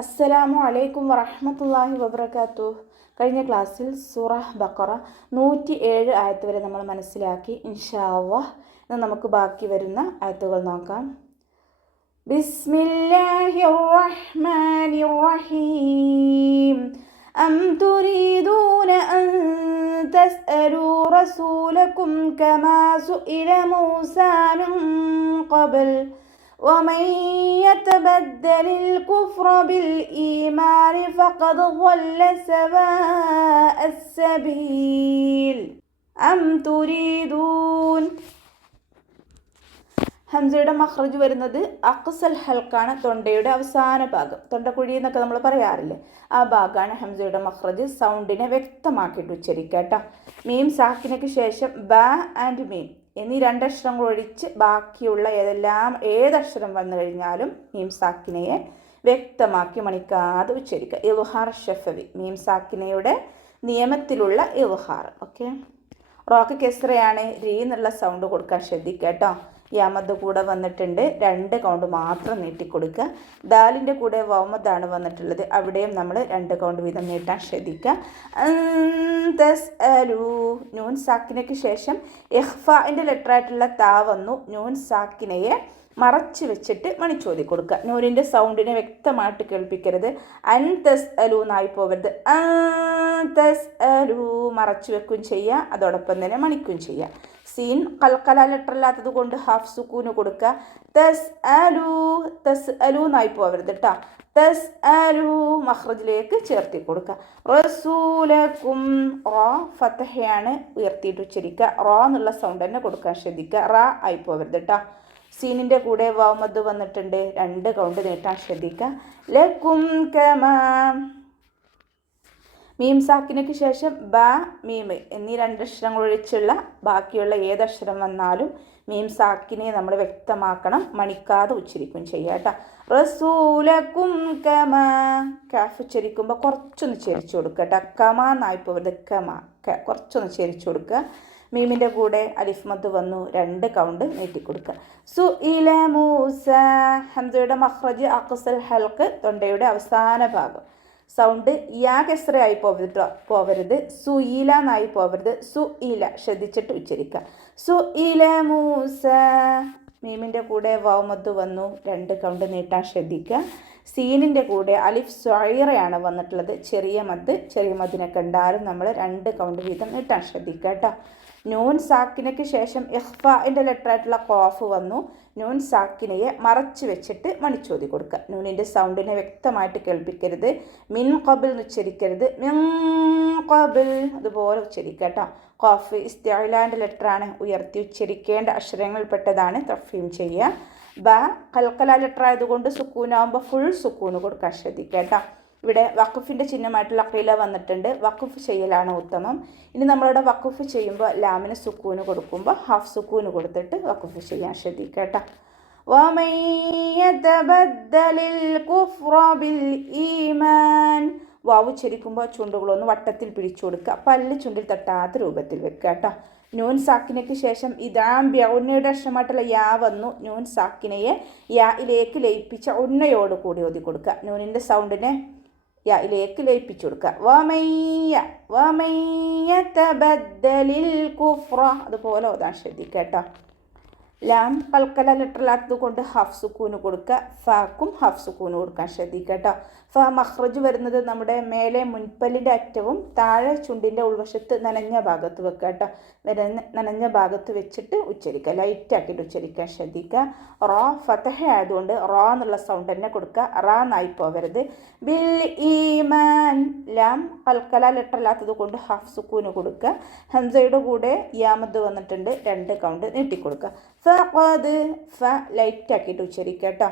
അസ്സലാമു അലൈക്കും വറഹ്മത്തുള്ളാഹി വബറകാതുഹു. കഴിഞ്ഞ ക്ലാസ്സിൽ സൂറ ബഖറ 107 ആയത്ത് വരെ നമ്മൾ മനസ്സിലാക്കി. ഇൻഷാ അല്ലാഹ് ഇന്ന് നമുക്ക് ബാക്കി വരുന്ന ആയത്തുകൾ നോക്കാം. ബിസ്മില്ലാഹിർ റഹ്മാനിർ റഹീം. അം തുരീദൂന അൻ തസ്അലൂ റസൂലക്കും കമാ സുഇല മൂസാ മിൻ ഖബൽ ومن يتبدل الكفر بالإيمان فقد ضل سواء السبيل أم تريدون. ഹംസയുടെ മഖ്റജ് വരുന്നത് അഖ്സൽ ഹൽക്കാണ്, തൊണ്ടയുടെ അവസാന ഭാഗം. തൊണ്ടക്കുഴി എന്നൊക്കെ നമ്മൾ പറയാറില്ലേ, ആ ഭാഗമാണ് ഹംസയുടെ മഖ്റജ്. സൗണ്ടിനെ വ്യക്തമാക്കിയിട്ട് ഉച്ചരിക്കുക കേട്ടോ. മീം സാക്കിനയ്ക്ക് ശേഷം ബ ആൻഡ് മീം എന്നീ രണ്ടക്ഷരങ്ങൾ ഒഴിച്ച് ബാക്കിയുള്ള ഏതക്ഷരം വന്നു കഴിഞ്ഞാലും മീം സാക്കിനയെ വ്യക്തമാക്കി മണിക്കാതെ ഉച്ചരിക്കുക. ഇൽഹാർ ഷഫവി, മീം സാക്കിനയുടെ നിയമത്തിലുള്ള ഇൽഹാർ. ഓക്കെ, റോക്ക് കെസ്റയാണ്, രീ എന്നുള്ള സൗണ്ട് കൊടുക്കാൻ ശ്രദ്ധിക്കുക കേട്ടോ. യാമദ് കൂടെ വന്നിട്ടുണ്ട്, 2 കൗണ്ട് മാത്രം നീട്ടിക്കൊടുക്കുക. ദാലിൻ്റെ കൂടെ വൗമദാണ് വന്നിട്ടുള്ളത്, അവിടെയും നമ്മൾ 2 കൗണ്ട് വീതം നീട്ടാൻ ശ്രദ്ധിക്കുക. നൂൻ സാക്കിനയ്ക്ക് ശേഷം ഇഖ്ഫാഇൻ്റെ ലെറ്ററായിട്ടുള്ള താ വന്നു. നൂൻ സാക്കിനയെ മറച്ച് വെച്ചിട്ട് മണിച്ചോതി കൊടുക്കുക. നൂനിൻ്റെ സൗണ്ടിനെ വ്യക്തമായിട്ട് കേൾപ്പിക്കരുത്. അൻ തസ് അലു എന്നായി പോകരുത്. തസ് അലു മറച്ചു വെക്കും ചെയ്യുക, അതോടൊപ്പം തന്നെ മണിക്കും ചെയ്യുക. സീൻ കൽക്കല ലെറ്റർ അല്ലാത്തത് കൊണ്ട് ഹാഫ് സുക്കൂന് കൊടുക്കുക. തസ് അലു എന്നായി പോകരുത് കേട്ടോ. തസ് അലു മഖ്റജിലേക്ക് ചേർത്തി കൊടുക്കുക. റസൂലക്കും റോ ഫതഹയാണ്, ഉയർത്തിയിട്ട് ഉച്ചരിക്കുക. റോ എന്നുള്ള സൗണ്ട് തന്നെ കൊടുക്കാൻ ശ്രദ്ധിക്കുക. റ ആയി പോകരുത് കേട്ടോ. സീനിൻ്റെ കൂടെ വൗമദ് വന്നിട്ടുണ്ട്, 2 കൗണ്ട് നീട്ടാൻ ശ്രദ്ധിക്കുക. ലക്കും കമാ. മീം സാക്കിനയ്ക്ക് ശേഷം ബ മീം എന്നീ 2 അക്ഷരങ്ങൾ ഒഴിച്ചുള്ള ബാക്കിയുള്ള ഏതക്ഷരം വന്നാലും മീം സാക്കിനെ നമ്മൾ വ്യക്തമാക്കണം, മണിക്കാതെ ഉച്ചരിക്കും ചെയ്യുക കേട്ടോ. റസൂലക്കും കമാ. കാഫ് ഉച്ചരിക്കുമ്പോൾ കുറച്ചൊന്ന് ചെരിച്ചു കൊടുക്കുക കേട്ടോ. കമാ എന്നായി പോകരുത്, കമാ. കുറച്ചൊന്ന് ചെരിച്ചു കൊടുക്കുക. മീമിൻ്റെ കൂടെ അലിഫ് മദ് വന്നു, 2 കൗണ്ട് നീട്ടിക്കൊടുക്കുക. സുഇല മൂസ. ഹംസയുടെ മഖ്റജ് അഖ്സൽ ഹൽക്ക്, തൊണ്ടയുടെ അവസാന ഭാഗം. സൗണ്ട് യാ കെസ്റയായി പോവരുത്, സുഇല എന്നായി പോവരുത്. സുഇല ശ്രദ്ധിച്ചിട്ട് ഉച്ചരിക്കുക. സുഇല മൂസ. മീമിൻ്റെ കൂടെ വൗമദ് വന്നു, 2 കൗണ്ട് നീട്ടാൻ ശ്രദ്ധിക്കുക. സീനിൻ്റെ കൂടെ അലിഫ് സ്വൈറയാണ് വന്നിട്ടുള്ളത്, ചെറിയ മദ്ദിനെ കണ്ടാലും നമ്മൾ 2 കൗണ്ട് വീതം നീട്ടാൻ ശ്രദ്ധിക്കുക കേട്ടോ. നൂൻ സാക്കിനയ്ക്ക് ശേഷം ഇഖ്ഫാഇൻ്റെ ലെറ്ററായിട്ടുള്ള ഖാഫ് വന്നു. നൂൻ സാക്കിനയെ മറച്ച് വെച്ചിട്ട് മണിച്ചോതി കൊടുക്കുക. നൂനിൻ്റെ സൗണ്ടിനെ വ്യക്തമായിട്ട് കേൾപ്പിക്കരുത്. മിൻ ഖബിൽ എന്ന് ഉച്ചരിക്കരുത്, മിൻ ഖബിൽ അതുപോലെ ഉച്ചരിക്കുക കേട്ടോ. ഖാഫ് ഇസ്തിഅലാൻ്റെ ലെറ്ററാണ്, ഉയർത്തി ഉച്ചരിക്കേണ്ട അക്ഷരങ്ങളിൽപ്പെട്ടതാണ്. തഫ്ഹീം ചെയ്യുക. ബ കൽക്കല ലെറ്റർ ആയതുകൊണ്ട് സുക്കൂനാകുമ്പോൾ ഫുൾ സുക്കൂന് കൊടുക്കാൻ ശ്രദ്ധിക്കുക കേട്ടോ. ഇവിടെ വഖഫിൻ്റെ ചിഹ്നമായിട്ടുള്ള ഖീല വന്നിട്ടുണ്ട്, വഖഫ് ചെയ്യലാണ് ഉത്തമം. ഇനി നമ്മളിവിടെ വഖഫ് ചെയ്യുമ്പോൾ ലാമിന് സുക്കൂന് കൊടുക്കുമ്പോൾ ഹാഫ് സുക്കൂന് കൊടുത്തിട്ട് വഖഫ് ചെയ്യാൻ ശ്രദ്ധിക്കുക കേട്ടോ. വമൻ യതബദ്ദലിൽ കുഫ്ര ബിൽ ഈമാൻ. വാവ് ഉച്ചരിക്കുമ്പോൾ ചുണ്ടുകളൊന്ന് വട്ടത്തിൽ പിടിച്ചു കൊടുക്കുക, പല്ല് ചുണ്ടിൽ തട്ടാത്ത രൂപത്തിൽ വെക്കുക കേട്ടോ. നൂൻ സാക്കിനയ്ക്ക് ശേഷം ഇതാംബ്യ ഉന്നയുടെ അക്ഷരമായിട്ടുള്ള യാ വന്നു. നൂൻ സാക്കിനയെ യായിലേക്ക് ലയിപ്പിച്ച ഉന്നയോട് കൂടി ഓതി കൊടുക്കുക. നൂനിൻ്റെ സൗണ്ടിനെ യായിലേക്ക് ലയിപ്പിച്ചു കൊടുക്കുക. വമയ്യ തബദ്ദലിൽ കുഫ്ര അതുപോലെ ഓതാൻ ശ്രദ്ധിക്കുക കേട്ടോ. ലാം കൽക്കല ലെറ്ററിലാത്തത് കൊണ്ട് ഹാഫ് സുക്കൂന് കൊടുക്കുക. ഫാക്കും ഹാഫ് സുക്കൂന് കൊടുക്കാൻ ശ്രദ്ധിക്കുക കേട്ടോ. ഫ മഖ്റജ് വരുന്നത് നമ്മുടെ മേലെ മുൻപല്ലിൻ്റെ അറ്റവും താഴെ ചുണ്ടിൻ്റെ ഉൾവശത്ത് നനഞ്ഞ ഭാഗത്ത് വെക്കുക കേട്ടോ. നനഞ്ഞ ഭാഗത്ത് വെച്ചിട്ട് ഉച്ചരിക്കുക, ലൈറ്റാക്കിയിട്ട് ഉച്ചരിക്കാൻ ശ്രദ്ധിക്കുക. റോ ഫതഹ ആയതുകൊണ്ട് റോ എന്നുള്ള സൗണ്ട് തന്നെ കൊടുക്കുക, റ എന്നായി പോവരുത്. ബിൽ ഈമാൻ. ലാം കൽക്കല ലെറ്ററിലാത്തത് കൊണ്ട് ഹാഫ് സുക്കൂന് കൊടുക്കുക. ഹംസയുടെ കൂടെ യാമദ് വന്നിട്ടുണ്ട്, 2 കൗണ്ട് നീട്ടിക്കൊടുക്കുക. ഫഖദ്. ഫ ലൈറ്റാക്കിയിട്ട് ഉച്ചരിക്കുക കേട്ടോ.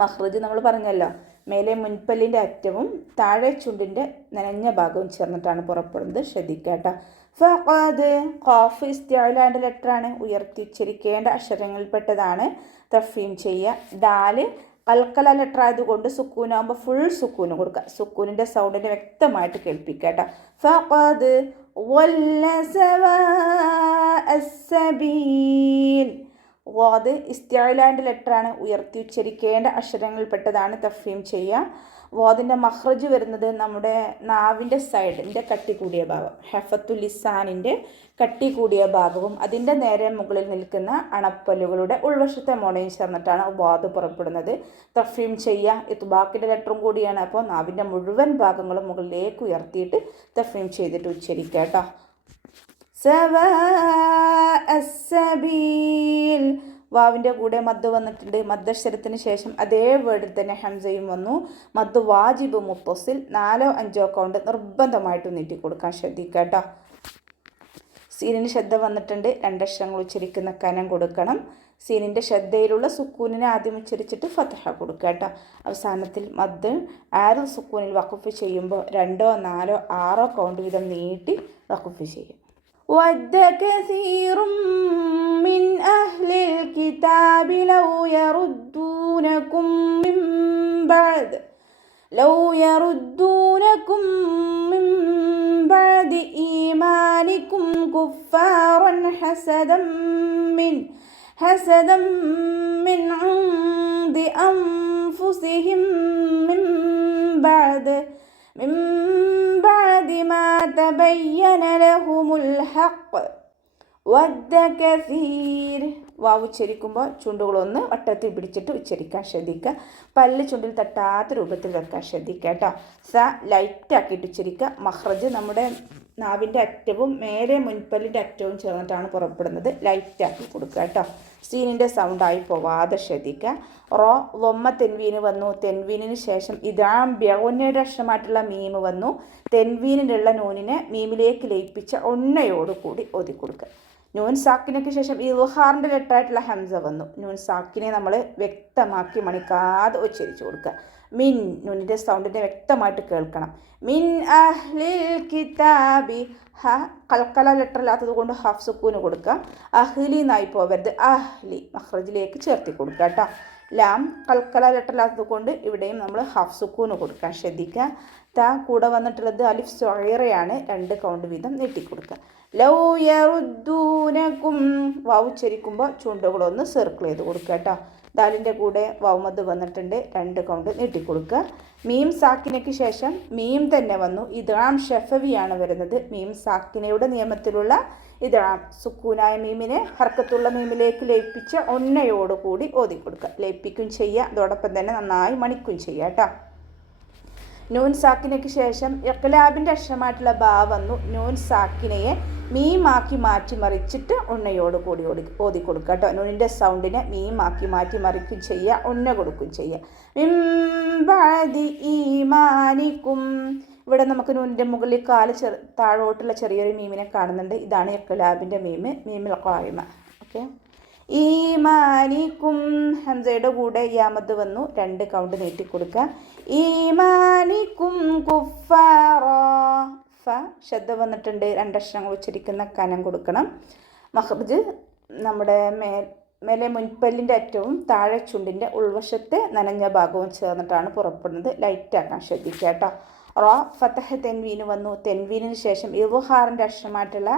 മഖ്റജ് നമ്മൾ പറഞ്ഞല്ലോ, മേലെ മുൻപല്ലിൻ്റെ അറ്റവും താഴെ ചുണ്ടിൻ്റെ നനഞ്ഞ ഭാഗവും ചേർന്നിട്ടാണ് പുറപ്പെടുന്നത്, ശ്രദ്ധിക്കുക കേട്ടോ. ഫഖദ്. ഖാഫ് ഇസ്തിഅലാൻ്റെ ലെറ്ററാണ്, ഉയർത്തി ഉച്ചരിക്കേണ്ട അക്ഷരങ്ങളിൽപ്പെട്ടതാണ്. തഫ്ഹീം ചെയ്യുക. ദാല് കൽക്കല ലെറ്റർ ആയതുകൊണ്ട് സുക്കൂനാകുമ്പോൾ ഫുൾ സുക്കൂന് കൊടുക്കുക. സുക്കൂനിൻ്റെ സൗണ്ടിനെ വ്യക്തമായിട്ട് കേൾപ്പിക്കുക കേട്ടോ. ഫഖദ് വല്ല സവാഅ സബീൽ. വാദ് ഇസ്തിഅലാൻ്റെ ലെറ്ററാണ്, ഉയർത്തി ഉച്ചരിക്കേണ്ട അക്ഷരങ്ങളിൽപ്പെട്ടതാണ്. തഫ്ഹീം ചെയ്യുക. വാദിൻ്റെ മഖ്റജ് വരുന്നത് നമ്മുടെ നാവിൻ്റെ സൈഡിൻ്റെ കട്ടി കൂടിയ ഭാഗം, ഹഫത്തുൽ ലിസാനിൻ്റെ കട്ടി കൂടിയ ഭാഗവും അതിൻ്റെ നേരെ മുകളിൽ നിൽക്കുന്ന അണപ്പല്ലുകളുടെ ഉൾവശത്തെ മോണയും ചേർന്നിട്ടാണ് വാദ് പുറപ്പെടുന്നത്. തഫ്ഹീം ചെയ്യുക. ഇത്ബാക്കിൻ്റെ ലെറ്ററും കൂടിയാണ്. അപ്പോൾ നാവിൻ്റെ മുഴുവൻ ഭാഗങ്ങളും മുകളിലേക്ക് ഉയർത്തിയിട്ട് തഫ്ഹീം ചെയ്തിട്ട് ഉച്ചരിക്കുക കേട്ടോ. സവാഅസ്സബീൽ, വാവിൻ്റെ കൂടെ മദ് വന്നിട്ടുണ്ട്. മദ്ദക്ഷരത്തിന് ശേഷം അതേ വേർഡിൽ തന്നെ ഹംസയും വന്നു. മദ് വാജിബ് മുത്തസിൽ 4 or 5 കൗണ്ട് നിർബന്ധമായിട്ട് നീട്ടി കൊടുക്കാൻ ശ്രദ്ധിക്കുക കേട്ടോ. സീനിന് ശ്രദ്ധ വന്നിട്ടുണ്ട്. 2 അക്ഷരങ്ങൾ ഉച്ചരിക്കുന്ന കനം കൊടുക്കണം. സീനിൻ്റെ ശ്രദ്ധയിലുള്ള സുക്കൂനിനെ ആദ്യം ഉച്ചരിച്ചിട്ട് ഫതഹ കൊടുക്കുക കേട്ടോ. അവസാനത്തിൽ മദ് 6 സുക്കൂനിൽ വഖഫ് ചെയ്യുമ്പോൾ 2 or 4 or 6 കൗണ്ട് വീതം നീട്ടി വഖഫ് ചെയ്യും. ود كثير من أهل الكتاب لو يردونكم من بعد إيمانكم كفارا حسدا من عند أنفسهم من بعد ما تبين لهم الحق ود كثير. വാവ് ഉച്ചരിക്കുമ്പോൾ ചുണ്ടുകളൊന്ന് വട്ടത്തിൽ പിടിച്ചിട്ട് ഉച്ചരിക്കാൻ ശ്രദ്ധിക്കുക. പല്ല് ചുണ്ടിൽ തട്ടാത്ത രൂപത്തിൽ വെക്കാൻ ശ്രദ്ധിക്കുക കേട്ടോ. സ ലൈറ്റാക്കിയിട്ട് ഉച്ചരിക്കുക. മഖ്റജ് നമ്മുടെ നാവിൻ്റെ അറ്റവും മേലെ മുൻപല്ലിൻ്റെ അറ്റവും ചേർന്നിട്ടാണ് പുറപ്പെടുന്നത്. ലൈറ്റാക്കി കൊടുക്കുക കേട്ടോ. സീനിൻ്റെ സൗണ്ടായി പോവാതെ ശ്രദ്ധിക്കുക. റോ ലൊമ്മ തെൻവീന് വന്നു. തെൻവീനിന് ശേഷം ഇദാം ബ്യൗനയുടെ അക്ഷരമായിട്ടുള്ള മീമ് വന്നു. തെൻവീനിലുള്ള നൂനിനെ മീമിലേക്ക് ലയിപ്പിച്ച ഒന്നയോടുകൂടി ഓതി കൊടുക്കുക. നൂൻ സാക്കിനയ്ക്ക് ശേഷം ഇൽഹാറിൻ്റെ ലെറ്ററായിട്ടുള്ള ഹംസ വന്നു. നൂൻ സാക്കിനെ നമ്മൾ വ്യക്തമാക്കി മണിക്കാതെ ഉച്ചരിച്ചു കൊടുക്കുക. മിൻ, നൂനിൻ്റെ സൗണ്ടിനെ വ്യക്തമായിട്ട് കേൾക്കണം. മിൻ അഹ്ലിൽ കിതാബി, ഹ കൽക്കല ലെറ്ററില്ലാത്തത് കൊണ്ട് ഹാഫ് സുക്കൂന് കൊടുക്കുക. അഹ്ലി എന്നായി പോവരുത്, അഹ്ലി മഖ്റജിലേക്ക് ചേർത്തി കൊടുക്കുക കേട്ടോ. ലാം കൽക്കല ലെറ്ററില്ലാത്തത് കൊണ്ട് ഇവിടെയും നമ്മൾ ഹാഫ് സുക്കൂന് കൊടുക്കാൻ ശ്രദ്ധിക്കുക. ത കൂടെ വന്നിട്ടുള്ളത് അലിഫ് സ്വൈറയാണ്. 2 കൗണ്ട് വീതം നീട്ടിക്കൊടുക്കുക. ലൗ യറുദ്ദൂനകും, വാവ് ഉച്ചരിക്കുമ്പോൾ ചുണ്ടുകളൊന്ന് സർക്കിൾ ചെയ്ത് കൊടുക്കുക കേട്ടോ. ദാലിൻ്റെ കൂടെ വാവുമദ് വന്നിട്ടുണ്ട്. 2 കൗണ്ട് നീട്ടിക്കൊടുക്കുക. മീം സാക്കിനയ്ക്ക് ശേഷം മീം തന്നെ വന്നു. ഇദ്ഗാം ഷഫവിയാണ് വരുന്നത്. മീം സാക്കിനയുടെ നിയമത്തിലുള്ള ഇദ്ഗാം സുക്കൂനായ മീമിനെ ഹർക്കത്തുള്ള മീമിലേക്ക് ലയിപ്പിച്ച് ഒന്നയോടുകൂടി ഓതി കൊടുക്കുക. ലയിപ്പിക്കും ചെയ്യുക. അതോടൊപ്പം തന്നെ നന്നായി മണിക്കും ചെയ്യുക കേട്ടോ. നൂൻ സാക്കിനയ്ക്ക് ശേഷം ഇഖ്ലാബിൻ്റെ അക്ഷരമായിട്ടുള്ള ബാ വന്നു. നൂൻ സാക്കിനയെ മീമാക്കി മാറ്റി മറിച്ചിട്ട് ഉണ്ണയോടുകൂടി ഓതി കൊടുക്കുക കേട്ടോ. നൂനിൻ്റെ സൗണ്ടിനെ മീമാക്കി മാറ്റി മറിക്കും ചെയ്യുക, ഉണ്ണ കൊടുക്കും ചെയ്യുക. മിംബഅദി ഈമാനിക്കും, ഇവിടെ നമുക്ക് നൂനിൻ്റെ മുകളിൽ കാല് താഴോട്ടുള്ള ചെറിയൊരു മീമിനെ കാണുന്നുണ്ട്. ഇതാണ് ഇഖ്ലാബിൻ്റെ മീമിൽ ഖായിമ. ഓക്കെ. ഈമാനിക്കും, ഹംസയുടെ കൂടെ യാമദ് വന്നു. 2 കൗണ്ട് നീട്ടിക്കൊടുക്കുക. ഈമാനിക്കും കുഫാറ, ഫ ശ്രദ്ധ വന്നിട്ടുണ്ട്. 2 അക്ഷരങ്ങൾ ഉച്ചരിക്കുന്ന കനം കൊടുക്കണം. മഖ്റജ് നമ്മുടെ മേലെ മുൻപല്ലിൻ്റെ അറ്റവും താഴെ ചുണ്ടിൻ്റെ ഉൾവശത്തെ നനഞ്ഞ ഭാഗവും ചേർന്നിട്ടാണ് പുറപ്പെടുന്നത്. ലൈറ്റാക്കാൻ ശ്രദ്ധിക്കുക കേട്ടോ. റോ ഫതഹ് തെൻവീന് വന്നു. തെൻവീനിന് ശേഷം ഇൽഹാറിൻ്റെ അക്ഷരമായിട്ടുള്ള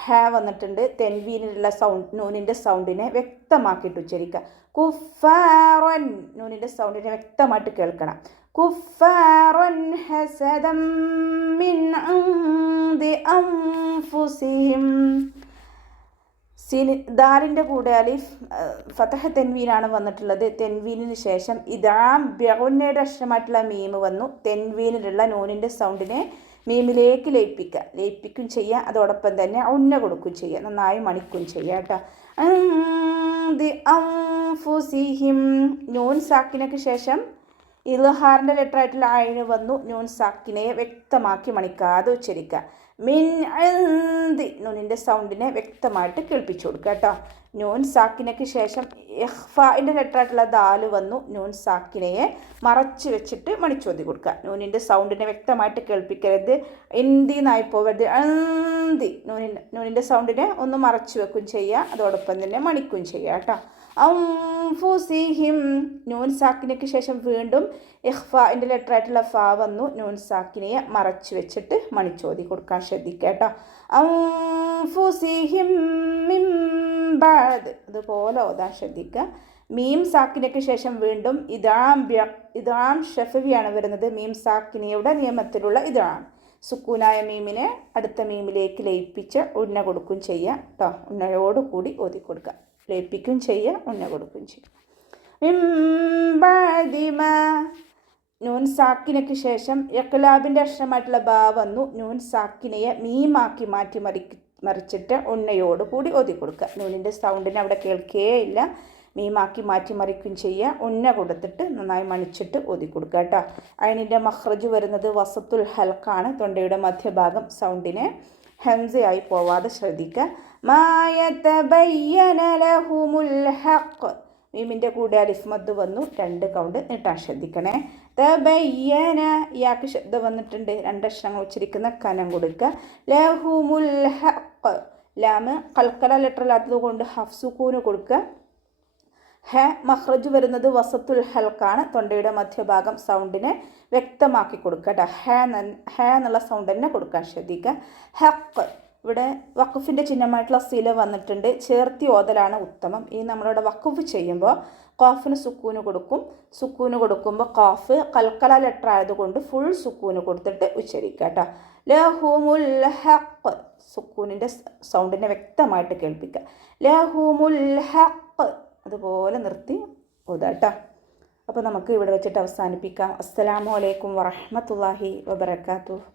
ഹ വന്നിട്ടുണ്ട്. തെൻവീനിലുള്ള നൂനിൻ്റെ സൗണ്ടിനെ വ്യക്തമാക്കിയിട്ട് ഉച്ചരിക്കുക. കുഫാറൻ, നൂനിൻ്റെ സൗണ്ടിനെ വ്യക്തമായിട്ട് കേൾക്കണം. കുഫാറൻ ഹസദം മിൻ ഇൻദി അൻഫുസിഹിം. ദാലിൻ്റെ കൂടെ അലിഫ് ഫതഹ് തെൻവീനാണ് വന്നിട്ടുള്ളത്. തെൻവീനിന് ശേഷം ഇദാം ബിഗുന്നയുടെ അക്ഷരമായിട്ടുള്ള മീമ് വന്നു. തെൻവീനിലുള്ള നൂനിൻ്റെ സൗണ്ടിനെ മീമിലേക്ക് ലയിപ്പിക്കും ചെയ്യുക. അതോടൊപ്പം തന്നെ ഉന്ന കൊടുക്കും ചെയ്യുക. നന്നായി മണിക്കും ചെയ്യുക കേട്ടോ. അൻഫുസിഹിം, നൂൻ സാക്കിനയ്ക്ക് ശേഷം ഇൽഹാറിൻ്റെ ലെറ്ററായിട്ടുള്ള അയിന് വന്നു. നൂൻ സാക്കിനയെ വ്യക്തമാക്കി മണിക്കാതെ ഉച്ചരിക്കുക. മിൻ ഇൻദി, നൂനിൻ്റെ സൗണ്ടിനെ വ്യക്തമായിട്ട് കേൾപ്പിച്ചു കൊടുക്കുക കേട്ടോ. നൂൻ സാക്കിനയ്ക്ക് ശേഷം ഇഖ്ഫാഇൻ്റെ ലെറ്ററായിട്ടുള്ള ദാല് വന്നു. നൂൻ സാക്കിനയെ മറച്ച് വെച്ചിട്ട് മണിച്ചോതി കൊടുക്കുക. നൂനിൻ്റെ സൗണ്ടിനെ വ്യക്തമായിട്ട് കേൾപ്പിക്കരുത്. ഇന്ദി എന്നായി പോവരുത്. ഇന്ദി, നൂനിൻ്റെ സൗണ്ടിനെ ഒന്ന് മറച്ചു വെക്കും ചെയ്യുക. അതോടൊപ്പം തന്നെ മണിക്കും ചെയ്യുക കേട്ടോ. അൻഫുസിഹിം. നൂൻ സാക്കിനയ്ക്ക് ശേഷം വീണ്ടും ഇഖ്ഫാഇൻ്റെ ലെറ്റർ ആയിട്ടുള്ള ഫ വന്നു. നൂൻ സാക്കിനയെ മറച്ചു വെച്ചിട്ട് മണിച്ചോതി കൊടുക്കാൻ ശ്രദ്ധിക്കുക കേട്ടോ. അൻഫുസിഹിം മിൻ ബഅദ്, അതുപോലെ ഓതാൻ ശ്രദ്ധിക്കുക. മീം സാക്കിനയ്ക്ക് ശേഷം വീണ്ടും ഇദ്ഗാം ഷഫവിയാണ് വരുന്നത്. മീം സാക്കിനയുടെ നിയമത്തിലുള്ള ഇദ്ഗാം. സുക്കൂനായ മീമിനെ അടുത്ത മീമിലേക്ക് ലയിപ്പിച്ച് ഉന്ന കൊടുക്കുകയും ചെയ്യുക കേട്ടോ. ഉന്നയോടുകൂടി ഓതി കൊടുക്കുക. ലയിപ്പിക്കുകയും ചെയ്യുക, ഉന്ന കൊടുക്കുകയും ചെയ്യുക. നൂൻ സാക്കിനയ്ക്ക് ശേഷം ഇഖ്ലാബിൻ്റെ അക്ഷരമായിട്ടുള്ള ബാ വന്നു. നൂൻ സാക്കിനയെ മീമാക്കി മാറ്റി മറിച്ചിട്ട് ഉന്നയോടുകൂടി ഓതി കൊടുക്കുക. നൂനിൻ്റെ സൗണ്ടിനെ അവിടെ കേൾക്കേ ഇല്ല. മീമാക്കി മാറ്റി മറിക്കുകയും ചെയ്യുക. ഉന്ന കൊടുത്തിട്ട് നന്നായി മണിച്ചിട്ട് ഓതി കൊടുക്കുക കേട്ടോ. അതിൻ്റെ മഖ്റജ് വരുന്നത് വസത്തുൽ ഹൽക്കാണ്. തൊണ്ടയുടെ മധ്യഭാഗം സൗണ്ടിനെ ഹംസയായി പോവാതെ ശ്രദ്ധിക്കുക. മായതബയ്യന ലഹുമുൽ ഹഖ്. മീമിൻ്റെ കൂടെ അലിഫ് മദ് വന്നു. 2 കൗണ്ട് നീട്ടാൻ ശ്രദ്ധിക്കണേ. തബയ്യന, ഇയാൾക്ക് ശബ്ദം വന്നിട്ടുണ്ട്. 2 അക്ഷരങ്ങൾ ഉച്ചരിക്കുന്ന കനം കൊടുക്കുക. ലഹുമുൽ ഹഖ്. ലാമ് കൽക്കല ലെറ്ററിലാത്തത് കൊണ്ട് ഹഫ് സുക്കൂന് കൊടുക്കുക. ഹ മഖ്റജ് വരുന്നത് വസത്തുൽ ഹൽക്കാണ്. തൊണ്ടയുടെ മധ്യഭാഗം സൗണ്ടിനെ വ്യക്തമാക്കി കൊടുക്കുക. ഹ എന്നുള്ള സൗണ്ട് തന്നെ കൊടുക്കാൻ ശ്രദ്ധിക്കുക. ഹഖ്. ഇവിടെ വഖഫിൻ്റെ ചിഹ്നമായിട്ടുള്ള സില വന്നിട്ടുണ്ട്. ചേർത്തി ഓതലാണ് ഉത്തമം. ഈ നമ്മളിവിടെ വഖഫ് ചെയ്യുമ്പോൾ ഖാഫിന് സുക്കൂന് കൊടുക്കും. സുക്കൂന് കൊടുക്കുമ്പോൾ ഖാഫ് കൽക്കല ലെറ്റർ ആയതുകൊണ്ട് ഫുൾ സുക്കൂന് കൊടുത്തിട്ട് ഉച്ചരിക്കുക കേട്ടോ. ലഹുമുൽ ഹഖ്. സുക്കൂനിൻ്റെ സൗണ്ടിനെ വ്യക്തമായിട്ട് കേൾപ്പിക്കുക. ലഹുമുൽ ഹഖ്. അതുപോലെ നിർത്തി ഓതാട്ടോ. അപ്പോൾ നമുക്ക് ഇവിടെ വെച്ചിട്ട് അവസാനിപ്പിക്കാം. അസ്സലാമു അലൈക്കും വറഹ്മത്തുള്ളാഹി വബറകാതുഹു.